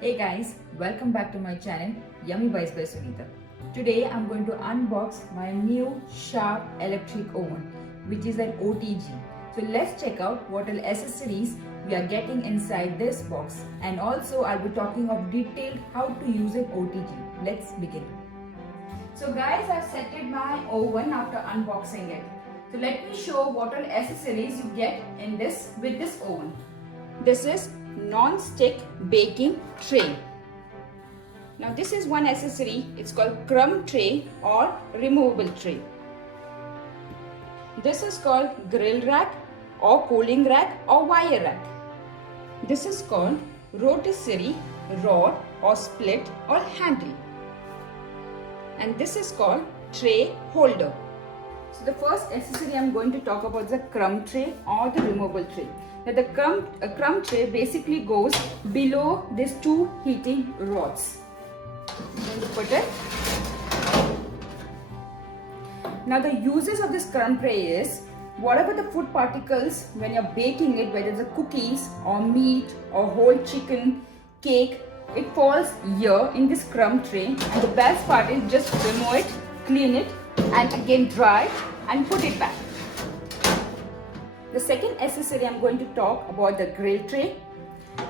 Hey guys, welcome back to my channel Yummy Bites by Sunita. Today I'm going to unbox my new Sharp electric oven, which is an OTG. So let's check out what all accessories we are getting inside this box, and also I'll be talking of detailed how to use an OTG. Let's begin. So guys, I've set my oven after unboxing it. So let me show what all accessories you get in this with this oven. This is non-stick baking tray. Now this is one accessory, it's called crumb tray or removable tray. This is called grill rack or cooling rack or wire rack. This is called rotisserie rod or split or handle. And this is called tray holder. So the first accessory I'm going to talk about is the crumb tray or the removable tray. Now the crumb tray basically goes below these two heating rods. I'm going to put it. Now the uses of this crumb tray is whatever the food particles when you're baking it, whether it's a cookies or meat or whole chicken, cake, it falls here in this crumb tray, and the best part is just remove it, clean it, and again dry and put it back. The second accessory I'm going to talk about the grill tray.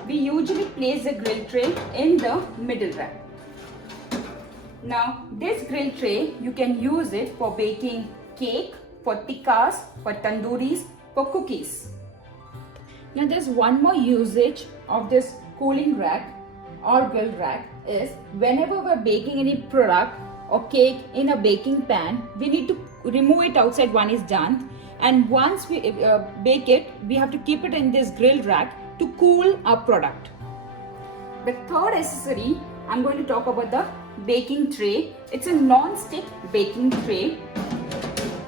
We usually place the grill tray in the middle rack. Now this grill tray, you can use it for baking cake, for tikkas, for tandooris, for cookies. Now there's one more usage of this cooling rack or grill rack is whenever we're baking any product or cake in a baking pan, we need to remove it outside when it's done, and once we bake it, we have to keep it in this grill rack to cool our product. The third accessory, I'm going to talk about the baking tray. It's a non-stick baking tray.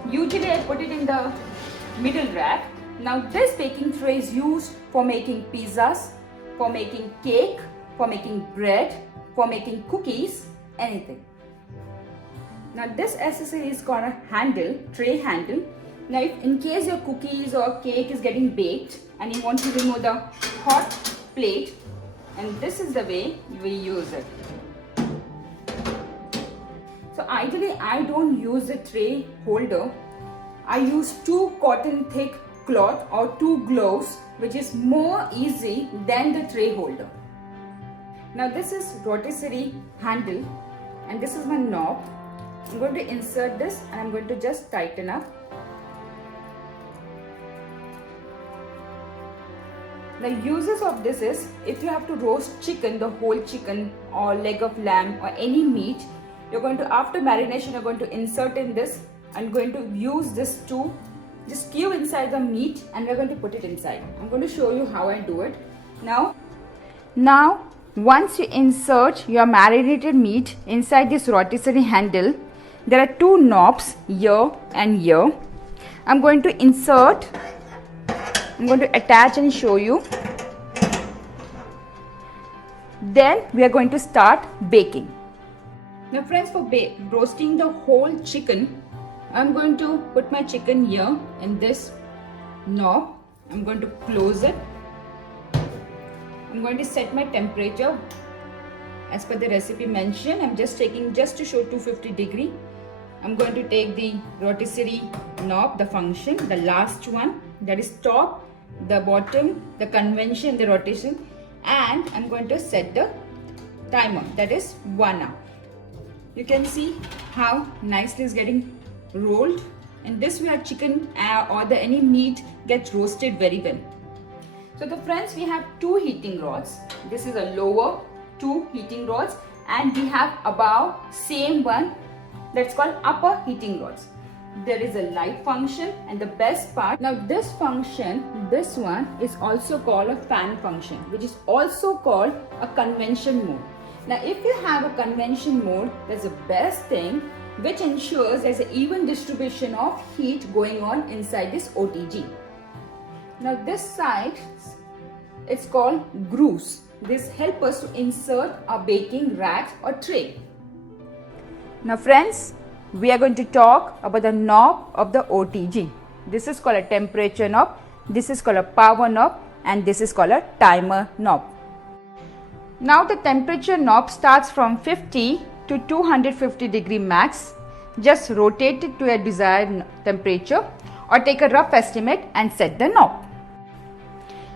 Usually I put it in the middle rack. Now this baking tray is used for making pizzas, for making cake, for making bread, for making cookies, anything. Now this accessory is called a handle, tray handle. Now if in case your cookies or cake is getting baked and you want to remove the hot plate, and this is the way you will use it. So ideally I don't use a tray holder. I use two cotton thick cloth or two gloves, which is more easy than the tray holder. Now this is rotisserie handle, and this is my knob. I'm going to insert this and I'm going to just tighten up. The uses of this is if you have to roast chicken, the whole chicken or leg of lamb or any meat, you're going to, after marination, you're going to insert in this and going to use this to just skew inside the meat, and we're going to put it inside. I'm going to show you how I do it. Now once you insert your marinated meat inside this rotisserie handle, there are two knobs here and here. I'm going to insert, I'm going to attach and show you. Then we are going to start baking. Now friends, for roasting the whole chicken, I'm going to put my chicken here in this knob. I'm going to close it. I'm going to set my temperature as per the recipe mentioned. I'm just taking just to show 250 degree. I'm going to take the rotisserie knob, the function, the last one, that is top, the bottom, the convention, the rotation, and I'm going to set the timer, that is 1 hour. You can see how nicely it's getting rolled, and this way our chicken or any meat gets roasted very well. So the friends, we have two heating rods. This is a lower two heating rods, and we have above same one, that's called upper heating rods. There is a light function, and the best part, now this function, this one is also called a fan function, which is also called a convention mode. Now if you have a convention mode, that's the best thing, which ensures there's an even distribution of heat going on inside this OTG. Now this side, it's called grooves. This helps us to insert a baking rack or tray. Now friends, we are going to talk about the knob of the OTG. This is called a temperature knob, this is called a power knob, and this is called a timer knob. Now the temperature knob starts from 50 to 250 degree max. Just rotate it to your desired temperature or take a rough estimate and set the knob.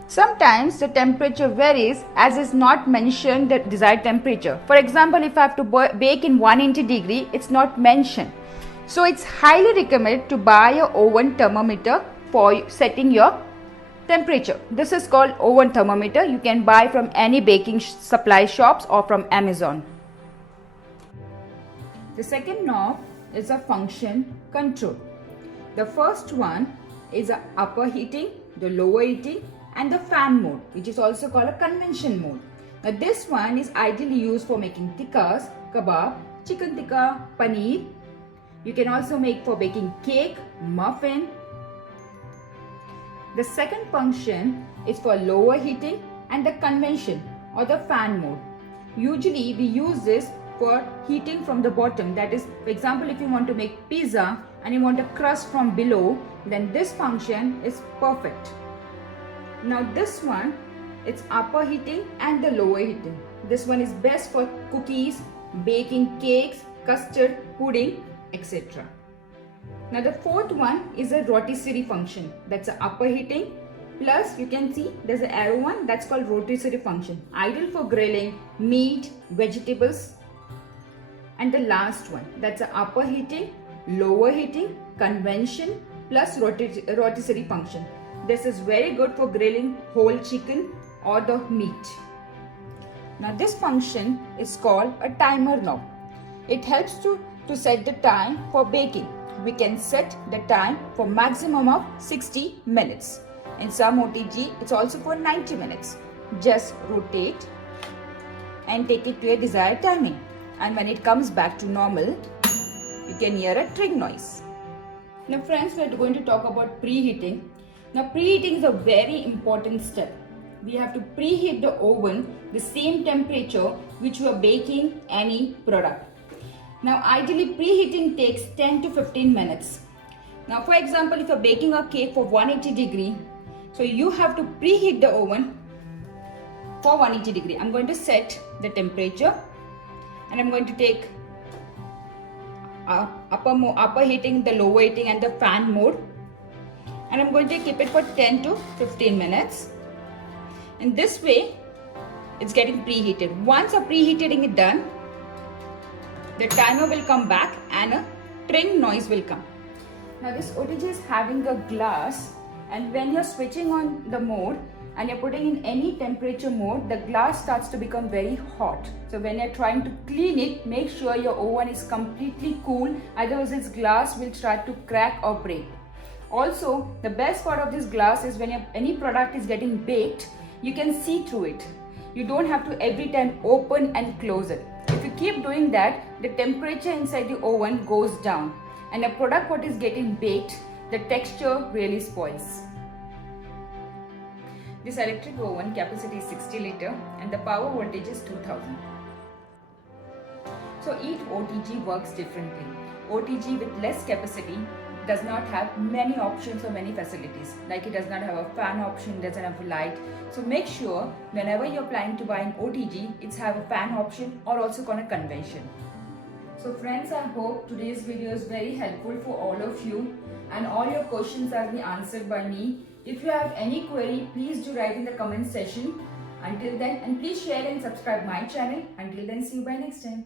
Sometimes the temperature varies as is not mentioned the desired temperature. For example, if I have to bake in 180 degree, it's not mentioned. So it's highly recommended to buy an oven thermometer for setting your temperature. This is called oven thermometer. You can buy from any baking supply shops or from Amazon. The second knob is a function control. The first one is a upper heating, the lower heating, and the fan mode, which is also called a convention mode. Now this one is ideally used for making tikkas, kebab, chicken tikka, paneer. You can also make for baking cake, muffin. The second function is for lower heating and the convention or the fan mode. Usually we use this for heating from the bottom. That is, for example, if you want to make pizza and you want a crust from below, then this function is perfect. Now this one, it's upper heating and the lower heating. This one is best for cookies, baking cakes, custard, pudding, etc. Now the fourth one is a rotisserie function. That's a upper heating. Plus you can see there's an arrow one that's called rotisserie function. Ideal for grilling meat, vegetables. And the last one, that's a upper heating, lower heating, convention plus rotisserie function. This is very good for grilling whole chicken or the meat. Now this function is called a timer knob. It helps to set the time for baking. We can set the time for maximum of 60 minutes. In some OTG, it's also for 90 minutes. Just rotate and take it to a desired timing. And when it comes back to normal, you can hear a tring noise. Now friends, we are going to talk about preheating. Now preheating is a very important step. We have to preheat the oven the same temperature which you are baking any product. Now ideally preheating takes 10 to 15 minutes. Now for example, if you are baking a cake for 180 degree, so you have to preheat the oven for 180 degree. I'm going to set the temperature and I'm going to take upper heating, the lower heating and the fan mode. And I'm going to keep it for 10 to 15 minutes. In this way, it's getting preheated. Once a preheating is done, the timer will come back and a tring noise will come. Now this OTG is having a glass, and when you're switching on the mode and you're putting in any temperature mode, the glass starts to become very hot. So when you're trying to clean it, make sure your oven is completely cool, otherwise this glass will start to crack or break. Also, the best part of this glass is when any product is getting baked, you can see through it. You don't have to every time open and close it. If you keep doing that, the temperature inside the oven goes down, and a product what is getting baked, the texture really spoils. This electric oven capacity is 60 liter and the power voltage is 2000. So each OTG works differently. OTG with less capacity does not have many options or many facilities. Like it does not have a fan option, doesn't have a light. So make sure whenever you're planning to buy an OTG, it's have a fan option or also called a convention. So friends, I hope today's video is very helpful for all of you and all your questions have been answered by me. If you have any query, please do write in the comment section. Until then, and please share and subscribe my channel. Until then, see you by next time.